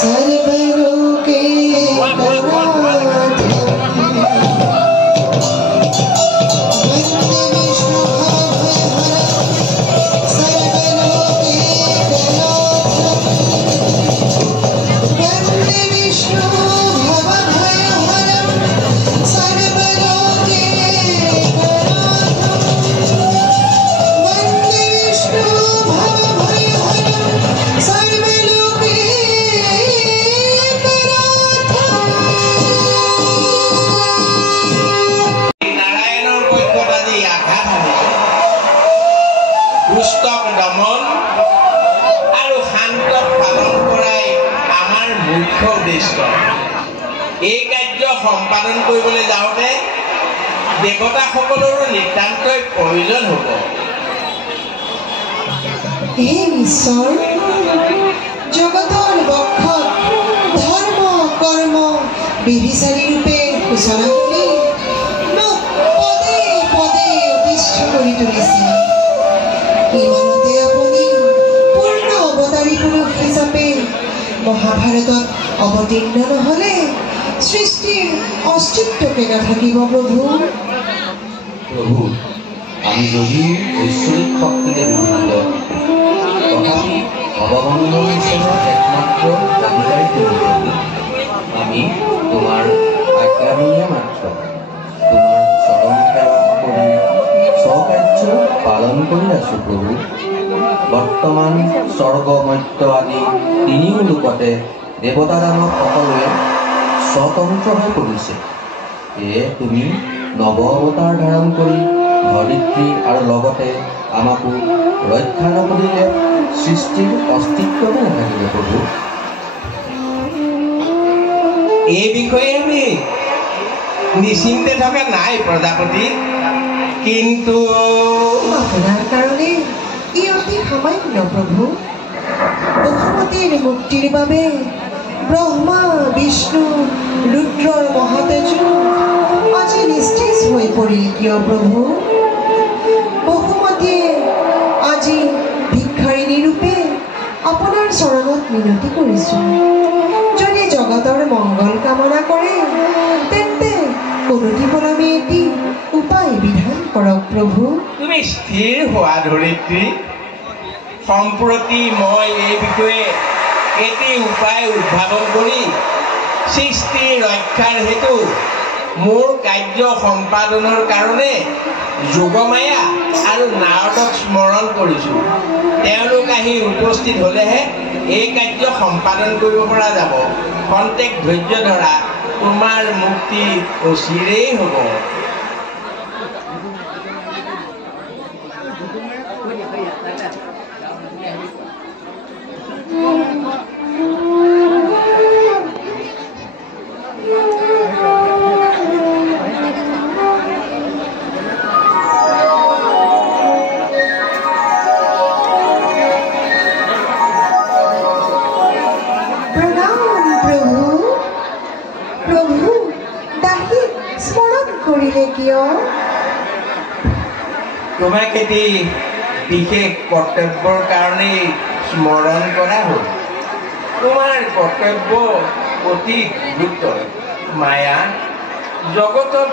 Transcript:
सर्वलोके পুস্তক দমন আৰু শান্ত পালন কৰাই আমাৰ মুখ্য উদ্দেশ্য। এই কাৰ্য সম্পাদন কৰিবলৈ যাওঁতে দেৱতাসকলৰো নিতান্তই প্ৰয়োজন হ'ব। হে ঈশ্বৰ, জগতৰ বক্ষত ধৰ্ম কৰ্ম বিধিচাৰী ৰূপে সূচনা কৰি মোক পদে পদে অতিষ্ঠ কৰি তুলিছে। ইমানতে আপুনি পূৰ্ণ অৱতাৰী পুৰুষ হিচাপে মহাভাৰতত অৱতীৰ্ণ নহ'লে সৃষ্টিৰ অস্তিত্বকে নাথাকিব। প্ৰভু, আমি যদিও ঐশ্বৰিক শক্তিৰে বিভূষিত, তথাপি ভগৱানৰ ওচৰত একমাত্ৰ অধিকাৰী তুমি। আমি তোমাৰ আজ্ঞাবলীয়ে মাত্ৰ তোমাৰ চৰণ সেৱা কৰি স্বকাৰ্য পালন কৰি আছো। প্ৰভু, বৰ্তমান স্বৰ্গ মৰ্ত্য আদি তিনিও লোকতে দেৱতা দানৱ সকলোৱে স্বতন্ত্ৰ হৈ পৰিছে। সেয়ে তুমি নৱ অৱতাৰ ধাৰণ কৰি ধৰিত্ৰী আৰু লগতে আমাকো ৰক্ষা নকৰিলে সৃষ্টিৰ অস্তিত্বই নাথাকিব। প্ৰভু, এই বিষয়ে আমি নিশ্চিন্তে থকা নাই প্ৰজাপতি, কিন্তু আপোনাৰ কাৰণে ই অতি সামান্য। প্ৰভু, বসুমতীৰ মুক্তিৰ বাবে ব্ৰহ্মা বিষ্ণু ৰুদ্ৰৰ মহাতেজো আজি নিস্তেজ হৈ পৰিল কিয়? প্ৰভু, বসুমতীয়ে আজি ভিক্ষাৰিণী ৰূপে আপোনাৰ চৰণত মিনতি কৰিছোঁ। যদি জগতৰ মংগল কামনা কৰে তেন্তে কোনোটি পলমে এটি উপায় বিধান কৰক। প্ৰভু, তুমি স্থিৰ হোৱা ধৰিত্ৰী। সম্প্ৰতি মই এই বিষয়ে এটি উপায় উদ্ভাৱন কৰি সৃষ্টি ৰক্ষাৰ হেতু মোৰ কাৰ্য সম্পাদনৰ কাৰণে যোগমায়া আৰু নাৰদক স্মৰণ কৰিছোঁ। তেওঁলোক আহি উপস্থিত হ'লেহে এই কাৰ্য সম্পাদন কৰিব পৰা যাব। খন্তেক ধৈৰ্য ধৰা, তোমাৰ মুক্তি অচিৰেই হ'ব। তোমাক এটি বিশেষ কৰ্তব্যৰ কাৰণেই স্মৰণ কৰা হ'ল। তোমাৰ কৰ্তব্য অতি গুৰুতৰ। মায়া জগতত